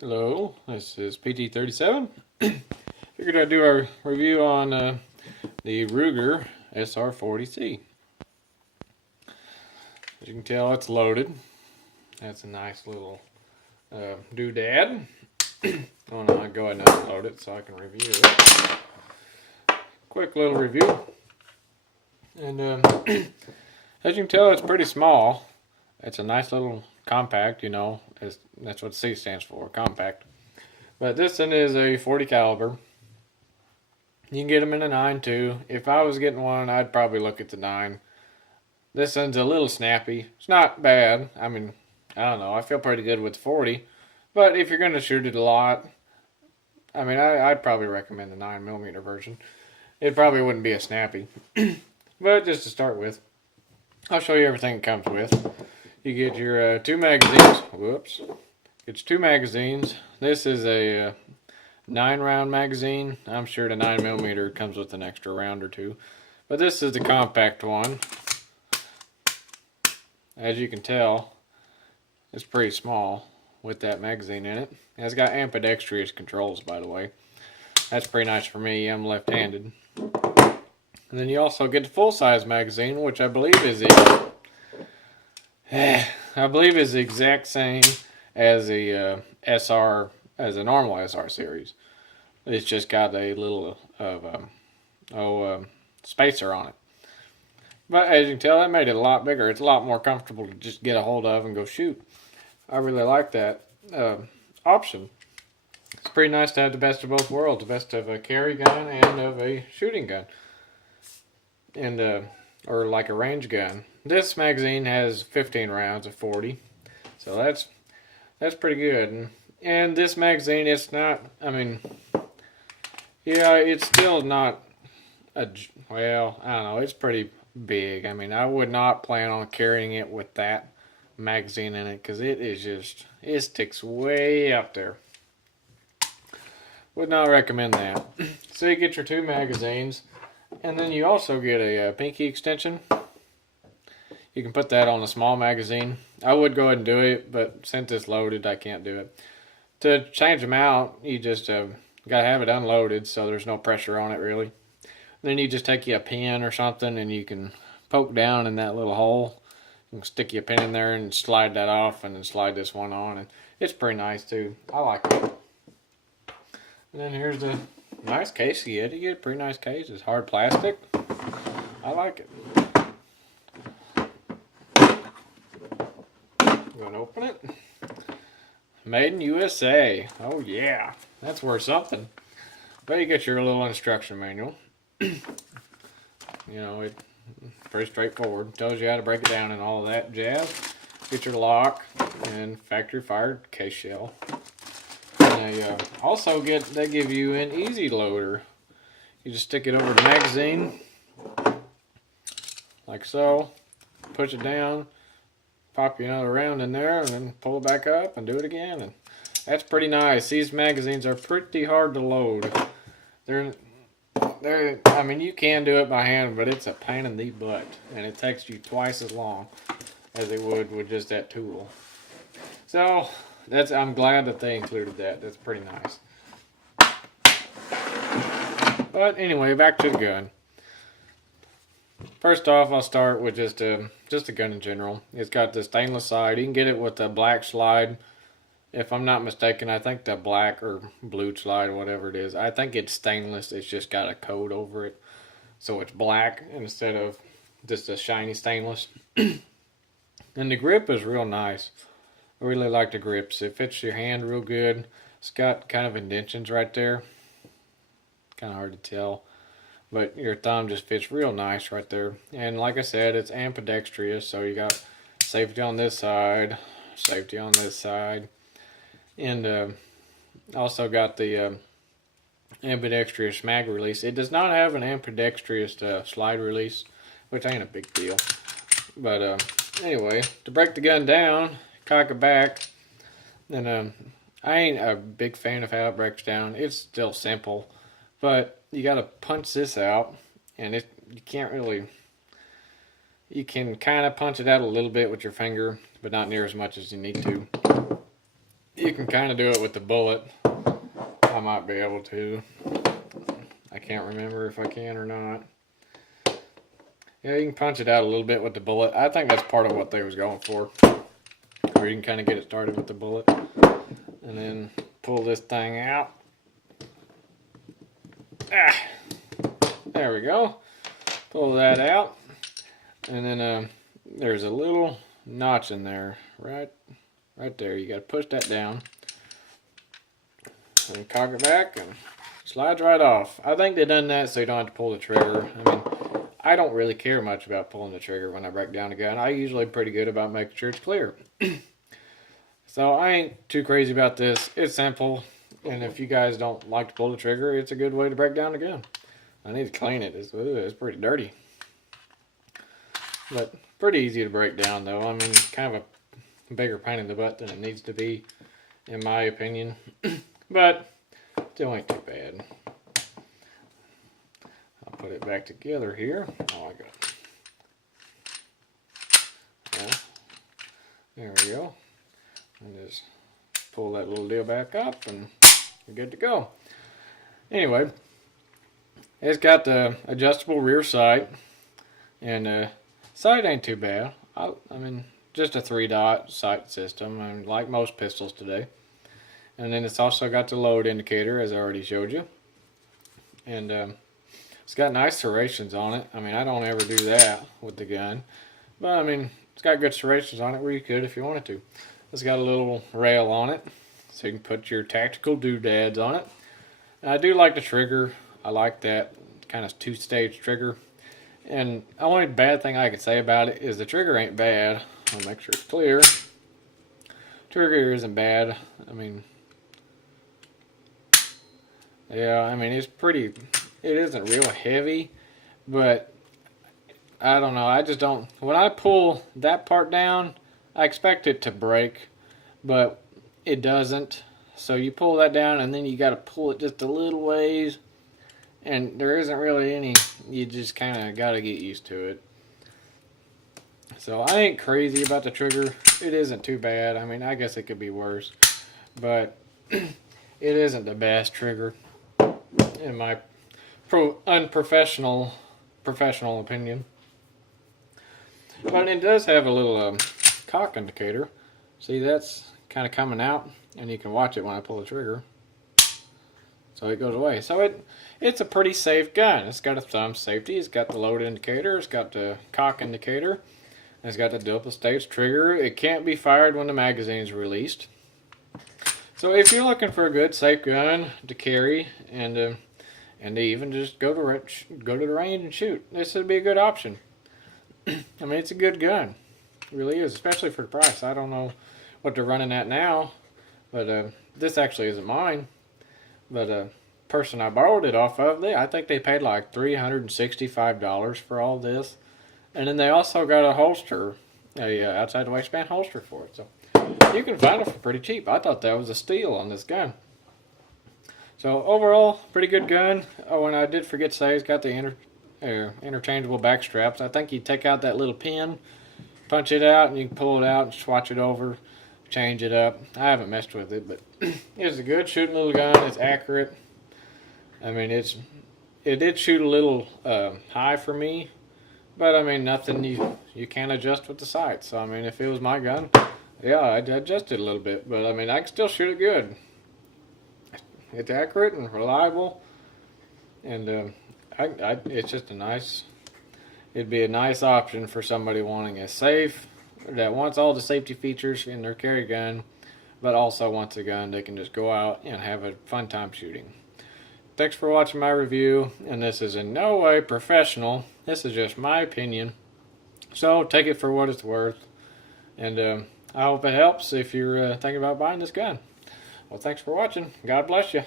Hello, this is PT37. Figured I'd do our review on the Ruger SR40C. As you can tell, it's loaded. That's a nice little doodad. I'm gonna go ahead and unload it so I can review it. Quick little review. And as you can tell, it's pretty small. It's a nice little compact, you know. That's what C stands for, compact. But this one is a 40 caliber. You can get them in a 9 too. If I was getting one, I'd probably look at the 9. This one's a little snappy. It's not bad. I mean, I don't know. I feel pretty good with the 40. But if you're going to shoot it a lot, I mean, I'd probably recommend the 9mm version. It probably wouldn't be as snappy. But just to start with, I'll show you everything it comes with. You get your 2 magazines. Whoops. It's 2 magazines. This is a 9-round magazine. I'm sure the 9mm comes with an extra round or 2. But this is the compact one. As you can tell, it's pretty small with that magazine in it. It's got ambidextrous controls, by the way. That's pretty nice for me. I'm left-handed. And then you also get the full-size magazine, which I believe is the exact same as the normal SR series. It's just got a little spacer on it. But as you can tell, that made it a lot bigger. It's a lot more comfortable to just get a hold of and go shoot. I really like that option. It's pretty nice to have the best of both worlds, the best of a carry gun and of a shooting gun, and or like a range gun. This magazine has 15 rounds of 40, so that's pretty good. And this magazine, it's not. I mean, yeah, it's still not well, I don't know. It's pretty big. I mean, I would not plan on carrying it with that magazine in it because it sticks way up there. Would not recommend that. So you get your 2 magazines, and then you also get a pinky extension. You can put that on a small magazine. I would go ahead and do it, but since it's loaded, I can't do it. To change them out, you just gotta have it unloaded, so there's no pressure on it really. Then you just take you a pin or something, and you can poke down in that little hole. You can stick your pin in there and slide that off, and then slide this one on, and it's pretty nice too. I like it. And then here's the nice case you get. You get a pretty nice case. It's hard plastic. I like it. I'm going to open it. Made in USA. Oh yeah, that's worth something. But you get your little instruction manual. You know, it's pretty straightforward. Tells you how to break it down and all of that jazz. Get your lock and factory fired case shell. And they give you an easy loader. You just stick it over the magazine like so, push it down, pop you another round in there, and then pull it back up and do it again. And that's pretty nice. These magazines are pretty hard to load. I mean, you can do it by hand, but it's a pain in the butt, and it takes you twice as long as it would with just that tool. So I'm glad that they included that. That's pretty nice. But anyway, back to the gun. First off, I'll start with just the gun in general. It's got the stainless side. You can get it with the black slide. If I'm not mistaken, I think the black or blue slide, or whatever it is, I think it's stainless. It's just got a coat over it, so it's black instead of just a shiny stainless. And the grip is real nice. I really like the grips. It fits your hand real good. It's got kind of indentions right there. Kind of hard to tell, but your thumb just fits real nice right there. And like I said, it's ambidextrous, so you got safety on this side, safety on this side. And also got the ambidextrous mag release. It does not have an ambidextrous slide release, which ain't a big deal. But anyway, to break the gun down, cock it back. And I ain't a big fan of how it breaks down. It's still simple, but you got to punch this out, and you can't really. You can kind of punch it out a little bit with your finger, but not near as much as you need to. you can kind of do it with the bullet. I might be able to. I can't remember if I can or not. Yeah, you can punch it out a little bit with the bullet. I think that's part of what they was going for. Or you can kind of get it started with the bullet. And then pull this thing out. Ah, there we go. Pull that out. And then there's a little notch in there. Right there. You got to push that down. And cock it back and slides right off. I think they done that so you don't have to pull the trigger. I mean, I don't really care much about pulling the trigger when I break down a gun. I usually pretty good about making sure it's clear. So I ain't too crazy about this. It's simple. And if you guys don't like to pull the trigger, it's a good way to break down the gun. I need to clean it. It's pretty dirty. But pretty easy to break down though. I mean, kind of a bigger pain in the butt than it needs to be, in my opinion. But still ain't too bad. I'll put it back together here. Oh, I got it. Yeah. There we go. And just pull that little deal back up and you're good to go. Anyway, it's got the adjustable rear sight, and sight ain't too bad. I mean, just a 3-dot sight system, I mean, like most pistols today. And then it's also got the load indicator, as I already showed you. And it's got nice serrations on it. I mean, I don't ever do that with the gun. But, I mean, it's got good serrations on it where you could if you wanted to. It's got a little rail on it, so you can put your tactical doodads on it. And I do like the trigger. I like that kind of 2-stage trigger. And the only bad thing I can say about it is the trigger ain't bad. I'll make sure it's clear. Trigger isn't bad. I mean, yeah, I mean, it's pretty, it isn't real heavy, but I don't know, I just don't, when I pull that part down, I expect it to break, but it doesn't. So you pull that down and then you got to pull it just a little ways, and there isn't really any, you just kind of got to get used to it. So I ain't crazy about the trigger. It isn't too bad. I mean, I guess it could be worse, but it isn't the best trigger in my unprofessional opinion. But it does have a little cock indicator. See, that's kind of coming out, and you can watch it when I pull the trigger. So it goes away. So it's a pretty safe gun. It's got a thumb safety. It's got the load indicator. It's got the cock indicator. It's got the double stage trigger. It can't be fired when the magazine is released. So if you're looking for a good safe gun to carry and to even just go to the range and shoot, this would be a good option. I mean, it's a good gun. It really is, especially for the price. I don't know what they're running at now, but this actually isn't mine. But person I borrowed it off of, I think they paid like $365 for all this. And then they also got a holster, outside the waistband holster for it. So you can find it for pretty cheap. I thought that was a steal on this gun. So overall, pretty good gun. Oh, and I did forget to say, it's got the interchangeable back straps. I think you take out that little pin, punch it out, and you can pull it out and swatch it over, change it up. I haven't messed with it, but it's a good shooting little gun. It's accurate. I mean, it did shoot a little high for me. But, I mean, nothing you can't adjust with the sights. So, I mean, if it was my gun, yeah, I'd adjust it a little bit. But, I mean, I can still shoot it good. It's accurate and reliable. And it's just it'd be a nice option for somebody wanting a safe, that wants all the safety features in their carry gun, but also wants a gun they can just go out and have a fun time shooting. Thanks for watching my review, and this is in no way professional. This is just my opinion, so take it for what it's worth. And I hope it helps if you're thinking about buying this gun. Well, thanks for watching. God bless you.